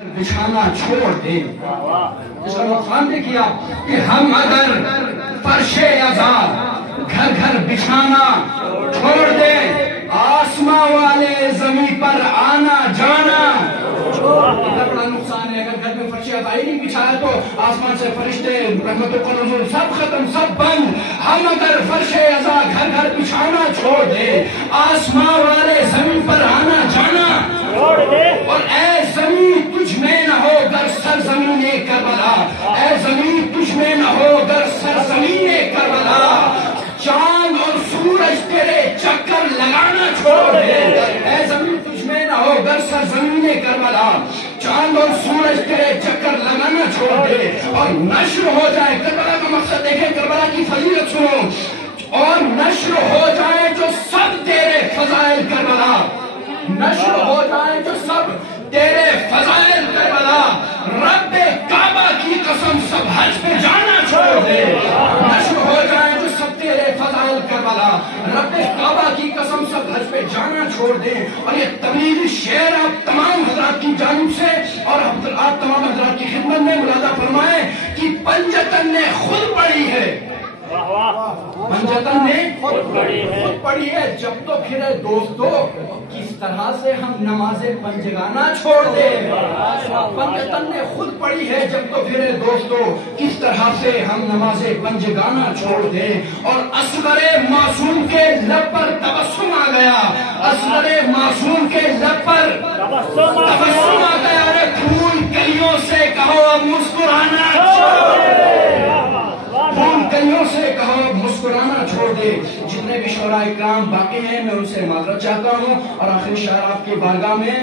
بچھانا چھوڑ دیں. اس کا نقصان دیکھیے کہ ہم اگر فرش عذاب گھر گھر بچھانا چھوڑ دیں، آسماں والے زمین پر آنا جانا بڑا نقصان ہے. اگر گھر میں فرش عذاب ہی نہیں بچھایا تو آسمان سے فرشتے رحمت و نزول سب ختم، سب بند. ہم اگر فرش عذاب گھر گھر بچھانا چھوڑ دیں، آسماں والے زمین پر آنا جانا اور اے زمین تجھ میں نہ ہو گر سرزمین کربلا، اے زمین تجھ میں نہ ہو گر سرزمین کربلا، چاند اور سورج تیرے چکر لگانا چھوڑ دے. اے زمین تجھ میں نہ ہو گر سرزمین کربلا، چاند اور سورج تیرے چکر لگانا چھوڑ دے اور نشر ہو جائے. کربلا کا مقصد دیکھیں، کربلا کی فضیلت سنو، اور نشر ہو جائے جو سب تیرے فضائل کربلا، نشر ہو جائے جو سب تیرے فضائل کربلا. رب کعبہ کی قسم سب حج پہ جانا چھوڑ دے. نشر ہو جائے جو سب تیرے فضائل کربلا، رب کعبہ کی قسم سب حج پہ جانا چھوڑ دے. اور یہ تبلیغی شعر آپ تمام حضرات کی جانب سے اور آپ تمام حضرات کی خدمت میں ملاحظہ فرمائیں کہ پنجتن نے خود پڑھی ہے، پنجتن نے خود پڑھی ہے. جب تو پھر دوستو کس طرح سے ہم نماز پنجگانہ چھوڑ دیں. پنجتن نے خود پڑھی ہے، جب تو پھر دوستو کس طرح سے ہم نماز پنجگانہ چھوڑ دیں. اور اصغر معصوم کے لب پر تبسم آ گیا، اصغر معصوم کے لب پر تبسم آ گیا. ارے پھول کلیوں سے کہو اب مسکرانا چھوڑ دے، پھول کلیوں سے کہو اب مسکرانا چھوڑ دے. جتنے بھی شعراء اکرام باقی ہیں میں ان سے معذرت چاہتا ہوں اور آخری شعر آپ کی بارگاہ میں